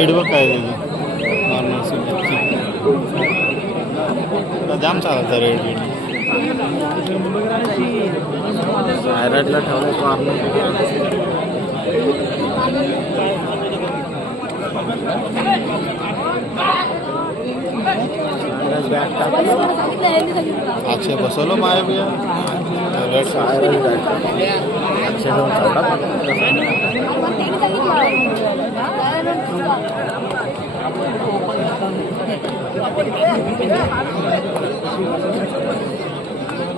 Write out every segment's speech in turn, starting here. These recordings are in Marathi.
रेड बघ काय नॉर्मल सुद्धा जाम चालतं रेड सायराटला ठेवलं अक्षय बसवलं माय बिया अक्षय जाऊन चौडा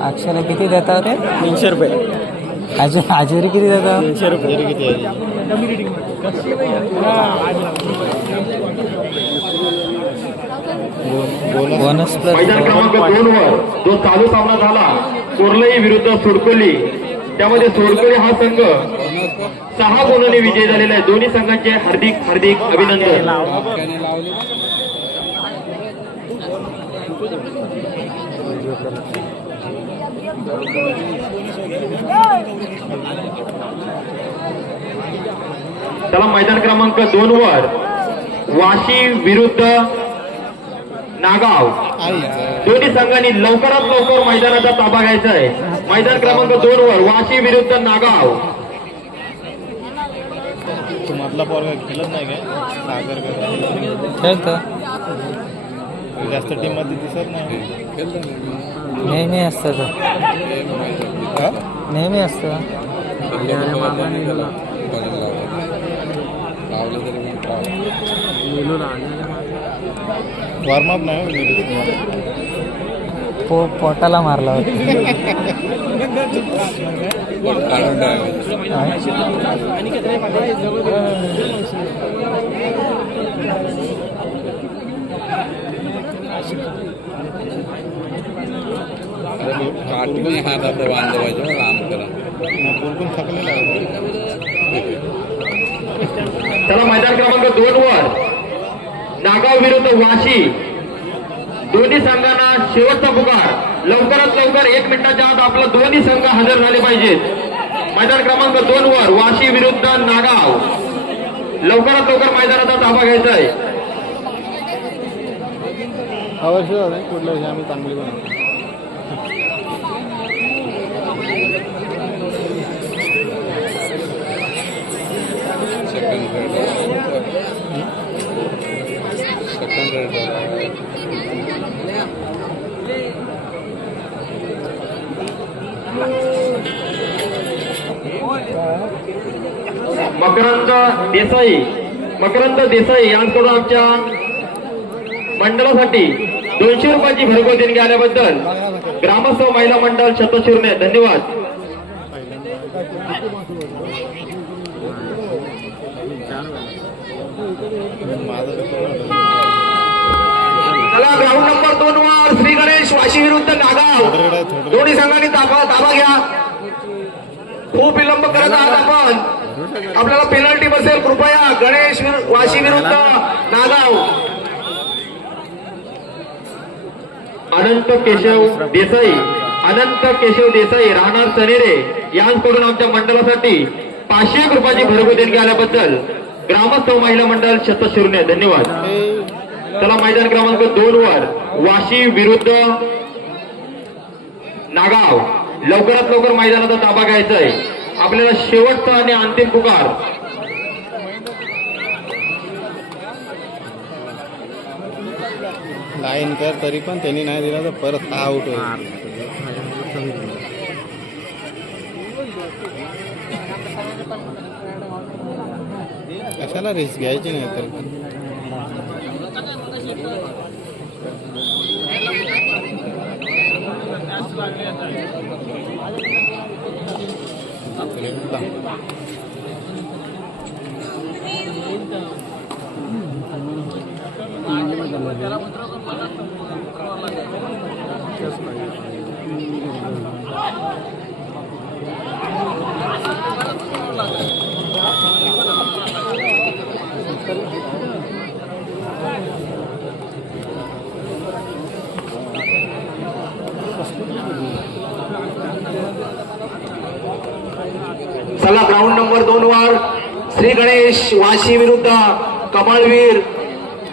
अक्षयला किती देता होते? 300 रुपये. अजून हाजेरी किती देता? 300 रुपये किती आहे? बोनस प्लस मैदान क्रमांक 2 वर जो चालू सामना झाला कोर्लई विरुद्ध सोडकोली, त्यामध्ये सोडकोली हा संघ 6 गुणांनी विजयी झालेला आहे. दोन्ही संघांचे हार्दिक हार्दिक अभिनंदन. त्याला मैदान क्रमांक 2 वर वाशी विरुद्ध नागाव, दोन्ही संघांनी लवकरात लवकर मैदानाचा ताबा घ्यायचा आहे. मैदान क्रमांक 2 वर वाशी विरुद्ध नागाव. तुम्हाला पोरगा खेळत नाही काय? सागर खेळतं जास्त टीम मध्ये दिसत नाही. नेहमी असतं तो, नेहमी असतं. वॉर्मअप नाही पोटाला मारला होता. हात आपलं बांधवायचं काम करा पूर्ण थकलेला आहे. त्याला मैदान क्रमांक 2 वर नागाव विरुद्ध वाशी, दोन्ही संघांना शेवटचा पुकार. लवकरात लवकर 1 मिनिटाच्या आत आपला दोन्ही संघ हजर झाले पाहिजेत. मैदान क्रमांक 2 वर वाशी विरुद्ध नागाव. लवकरात लवकर मैदानाचा ताबा घ्यायचा आहे. अवश्य कुठलं आम्ही चांगली बनवतो. मकरंद देसाई यांच्याकडून आमच्या मंडळासाठी 200 रुपयाची भरघोस देणगी आल्याबद्दल ग्रामस्थ महिला मंडळ शतशिरने धन्यवाद. ग्राउंड नंबर 2 वर श्री गणेश वाशी विरुद्ध नागाव, दोन्ही संघांनी ताबा घ्या. खूप विलंब करत आहात आपण, आपल्याला पेनल्टी बसेल. कृपया गणेश वाशी विरुद्ध नागाव. अनंत केशव देसाई राहणार सनेरे यांच्याकडून आमच्या मंडळासाठी 500 रुपयाची भरघोस देणगी आल्याबद्दल ग्रामस्थ महिला मंडळ शतशिरने धन्यवाद. त्याला मैदान क्रमांक 2 वर वाशी विरुद्ध नागाव. लवकरात लवकर मैदानाचा ताबा घ्यायचा आहे. आपल्याला शेवटचा आणि अंतिम पुकार. लाईन कर तरी पण त्यांनी नाही दिला तर परत आउट होईल. कशाला रिस्क घ्यायची नाही तर. चला ग्राउंड नंबर 2 वर श्री गणेश वाशी विरुद्ध कमळवीर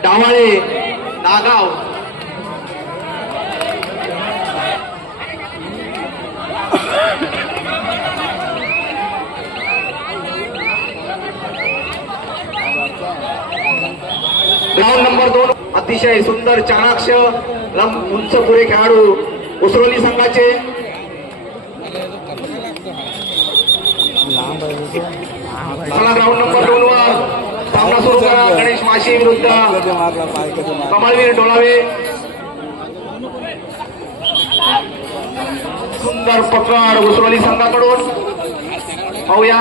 डावाळे नागाव. ग्राउंड नंबर 2 अतिशय सुंदर चाणाक्ष उंच पुरे खेळाडू उसरोली संघाचे. लांब आहे ते. चला ग्राउंड नंबर 2 वर सामना सुरू करा. गणेश माशी विरुद्ध कमळवीर डोलावे. सुंदर पकड उसरोली संघाकडून. पाहूया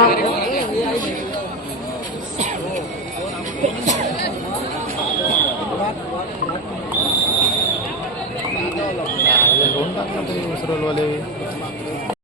दोन टाकला तरी उसरलवाले